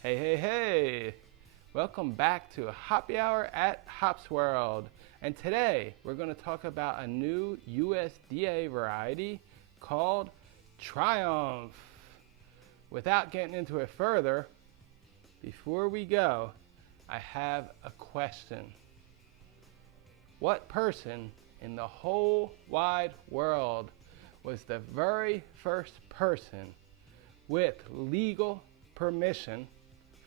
Hey, hey, hey! Welcome back to Happy Hour at Hops World. And today we're going to talk about a new USDA variety called Triumph. Without getting into it further, before we go, I have a question. What person in the whole wide world was the very first person with legal permission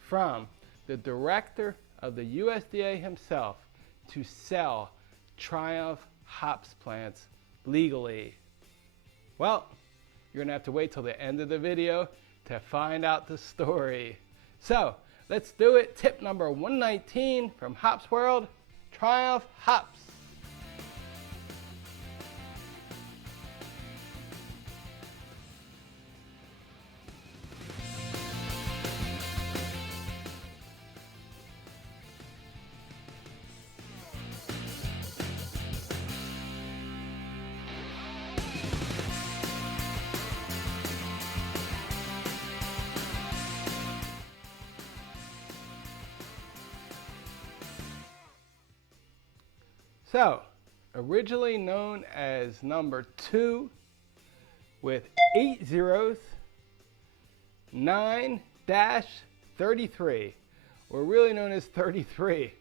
from the director of the USDA himself to sell Triumph hops plants legally? Well, you're gonna have to wait till the end of the video to find out the story. So let's do it. Tip number 119 from Hops World: Triumph hops. So, originally known as number 2 with 8 zeros, 9-33, or really known as 33,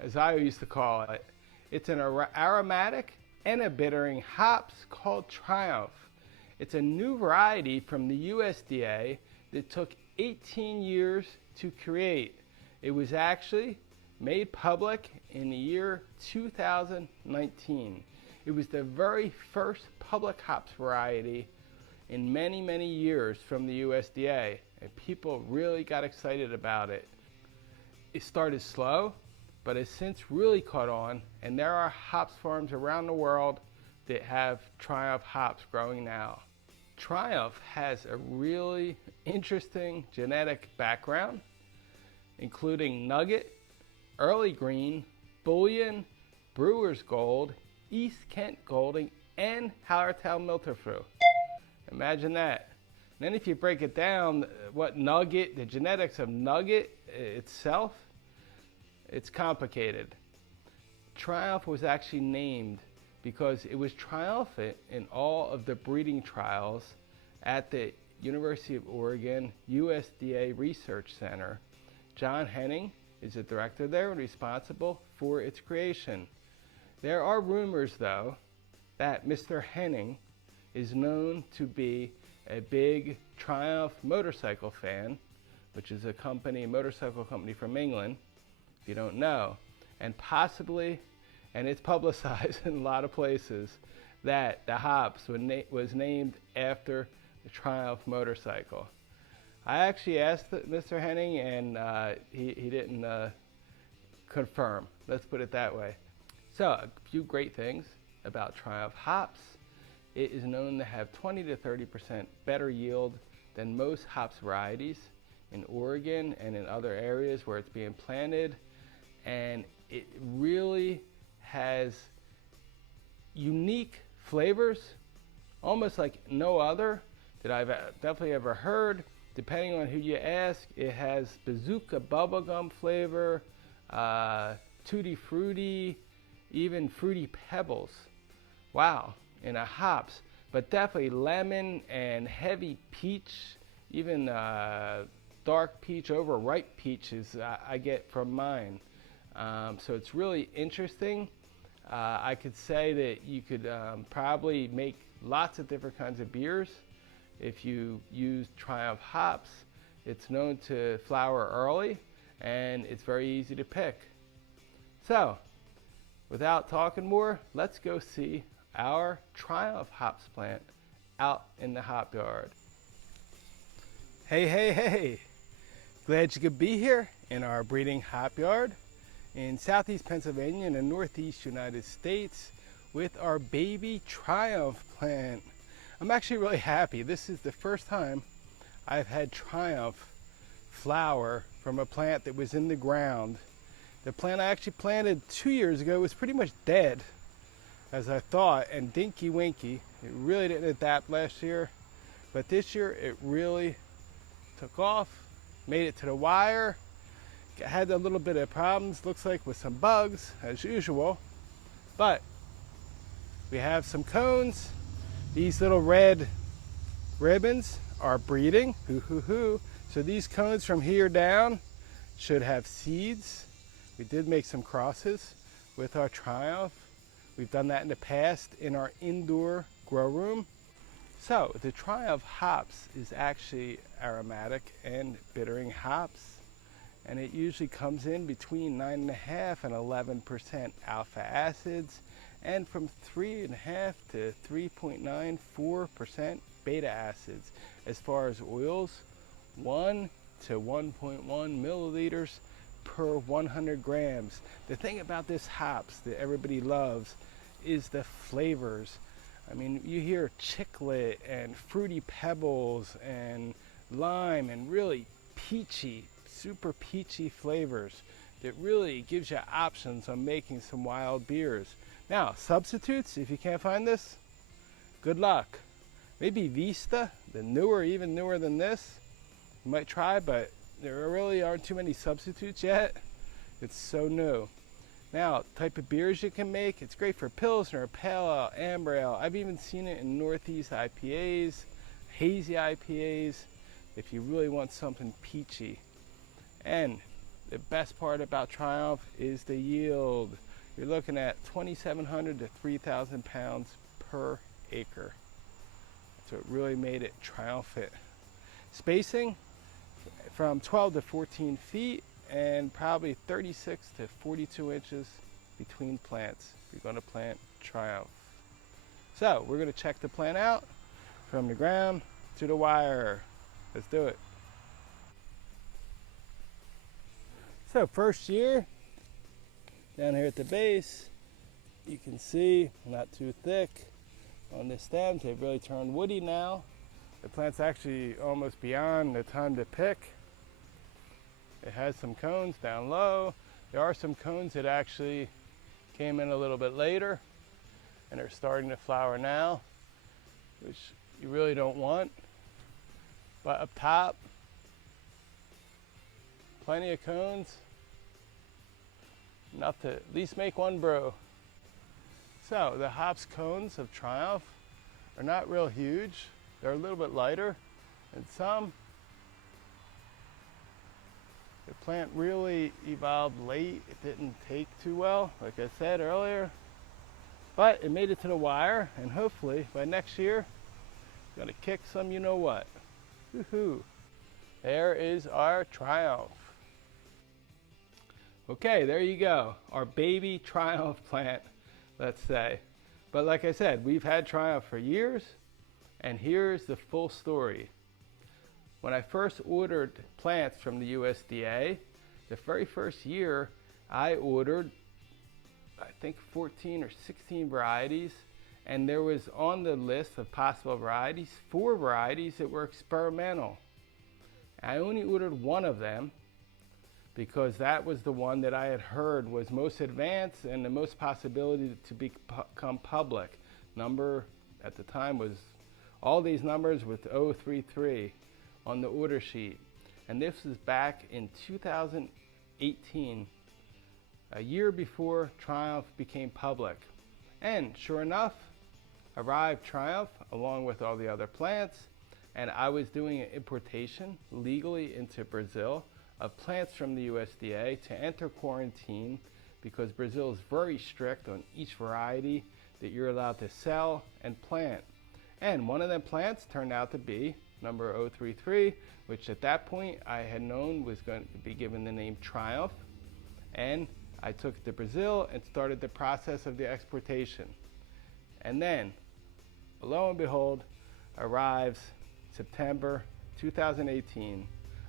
as I used to call it. It's an aromatic and a bittering hops called Triumph. It's a new variety from the USDA that took 18 years to create. It was actually made public in the year 2019. It was the very first public hops variety in many, many years from the USDA, and people really got excited about it. It started slow, but has since really caught on, and there are hops farms around the world that have Triumph hops growing now. Triumph has a really interesting genetic background, including Nugget, Early Green, Bullion, Brewer's Gold, East Kent Golding, and Hallertau Milterfrue. Imagine that. And then if you break it down, what Nugget, the genetics of Nugget itself, it's complicated. Triumph was actually named because it was triumphant in all of the breeding trials at the University of Oregon USDA Research Center. John Henning is the director there and responsible for its creation. There are rumors, though, that Mr. Henning is known to be a big Triumph motorcycle fan, which is a motorcycle company from England, if you don't know, and possibly, and it's publicized in a lot of places, that the hops was named after the Triumph motorcycle. I actually asked Mr. Henning, and he didn't confirm. Let's put it that way. So, a few great things about Triumph hops. It is known to have 20 to 30% better yield than most hops varieties in Oregon and in other areas where it's being planted. And it really has unique flavors, almost like no other that I've definitely ever heard. Depending on who you ask, it has bazooka bubblegum flavor, tutti frutti, even fruity pebbles. Wow, in a hops, but definitely lemon and heavy peach, even dark peach, overripe peaches I get from mine. So it's really interesting. I could say that you could probably make lots of different kinds of beers if you use Triumph hops. It's known to flower early, and it's very easy to pick. So, without talking more, let's go see our Triumph hops plant out in the hop yard. Hey, hey, hey! Glad you could be here in our breeding hop yard in southeast Pennsylvania in the northeast United States with our baby Triumph plant. I'm actually really happy. This is the first time I've had Triumph flower from a plant that was in the ground. The plant I actually planted 2 years ago was pretty much dead, as I thought, and dinky winky. It really didn't adapt last year, but this year it really took off Made it to the wire. Had a little bit of problems, looks like, with some bugs, as usual. But we have some cones. These little red ribbons are breeding. Hoo hoo hoo. So these cones from here down should have seeds. We did make some crosses with our Triumph. We've done that in the past in our indoor grow room. So the Triumph hops is actually aromatic and bittering hops, and it usually comes in between 9.5 and 11% alpha acids, and from 3.5 to 3.94% beta acids. As far as oils, 1 to 1.1 milliliters per 100 grams. The thing about this hops that everybody loves is the flavors. I mean, you hear chiclet and fruity pebbles and lime and really peachy, super peachy flavors that really gives you options on making some wild beers. Now, substitutes, if you can't find this, good luck. Maybe Vista, the newer, even newer than this, you might try, but there really aren't too many substitutes yet. It's so new. Now, type of beers you can make, it's great for Pilsner, Pale Ale, Amber Ale. I've even seen it in Northeast IPAs, hazy IPAs, if you really want something peachy. And the best part about Triumph is the yield. You're looking at 2,700 to 3,000 pounds per acre. So it really made it triumphant. Spacing from 12 to 14 feet and probably 36 to 42 inches between plants if you're going to plant Triumph. So we're going to check the plant out from the ground to the wire. Let's do it. So first year, down here at the base, you can see not too thick on the stems. They've really turned woody now. The plant's actually almost beyond the time to pick. It has some cones down low. There are some cones that actually came in a little bit later and are starting to flower now, which you really don't want. But up top, plenty of cones, enough to at least make one brew. So the hops cones of Triumph are not real huge. They're a little bit lighter than some. The plant really evolved late. It didn't take too well, like I said earlier. But it made it to the wire, and hopefully by next year, it's gonna kick some you know what. Woohoo! There is our Triumph. Okay, there you go. Our baby Triumph plant, let's say. But like I said, we've had Triumph for years, and here's the full story. When I first ordered plants from the USDA, the very first year I ordered, I think 14 or 16 varieties, and there was on the list of possible varieties, 4 varieties that were experimental. I only ordered one of them because that was the one that I had heard was most advanced and the most possibility to become public. Number at the time was all these numbers with 033 on the order sheet. And this was back in 2018, a year before Triumph became public. And sure enough, arrived Triumph along with all the other plants, and I was doing an importation legally into Brazil of plants from the USDA to enter quarantine because Brazil is very strict on each variety that you're allowed to sell and plant. And one of them plants turned out to be number 033, which at that point I had known was going to be given the name Triumph. And I took it to Brazil and started the process of the exportation. And then, lo and behold, arrives September 2018,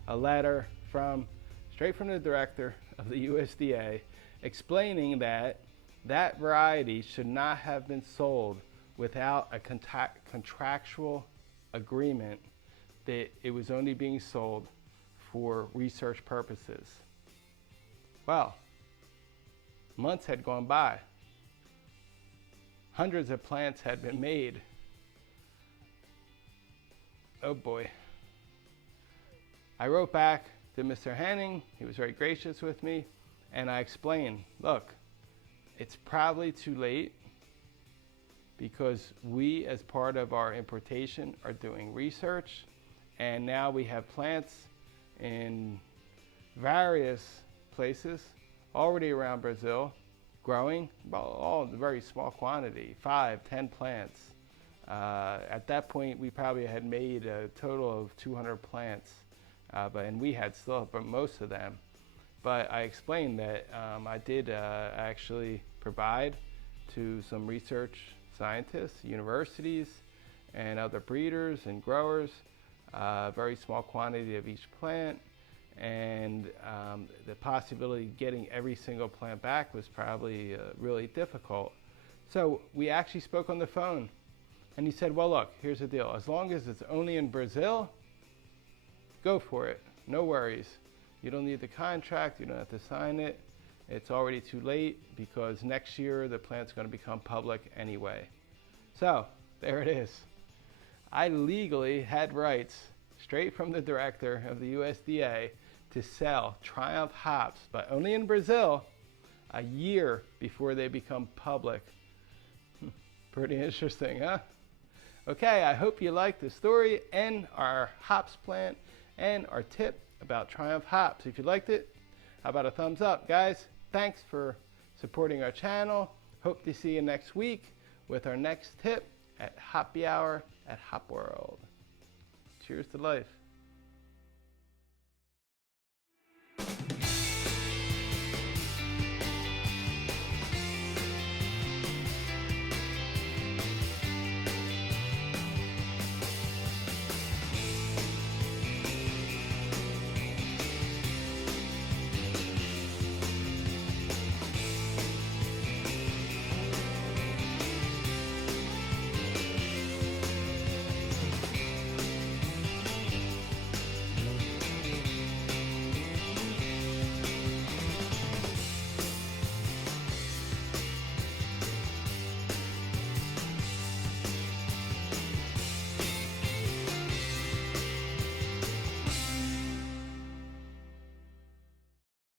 a letter straight from the director of the USDA explaining that that variety should not have been sold without a contractual agreement that it was only being sold for research purposes. Well, months had gone by. Hundreds of plants had been made. Oh boy. I wrote back to Mr. Henning. He was very gracious with me, and I explained, look, it's probably too late because we, as part of our importation, are doing research, and now we have plants in various places already around Brazil growing, all in very small quantity, 5, 10 plants. At that point, we probably had made a total of 200 plants, and we had still most of them. But I explained that I did actually provide to some research scientists, universities, and other breeders and growers a very small quantity of each plant, and the possibility of getting every single plant back was probably really difficult. So we actually spoke on the phone, and he said, well, look, here's the deal. As long as it's only in Brazil, go for it. No worries. You don't need the contract. You don't have to sign it. It's already too late because next year the plant's going to become public anyway. So there it is. I legally had rights straight from the director of the USDA to sell Triumph hops, but only in Brazil, a year before they become public. Pretty interesting, huh? Okay, I hope you liked the story and our hops plant and our tip about Triumph hops. If you liked it, how about a thumbs up, guys? Thanks for supporting our channel. Hope to see you next week with our next tip at Happy Hour at Hop World. Cheers to life.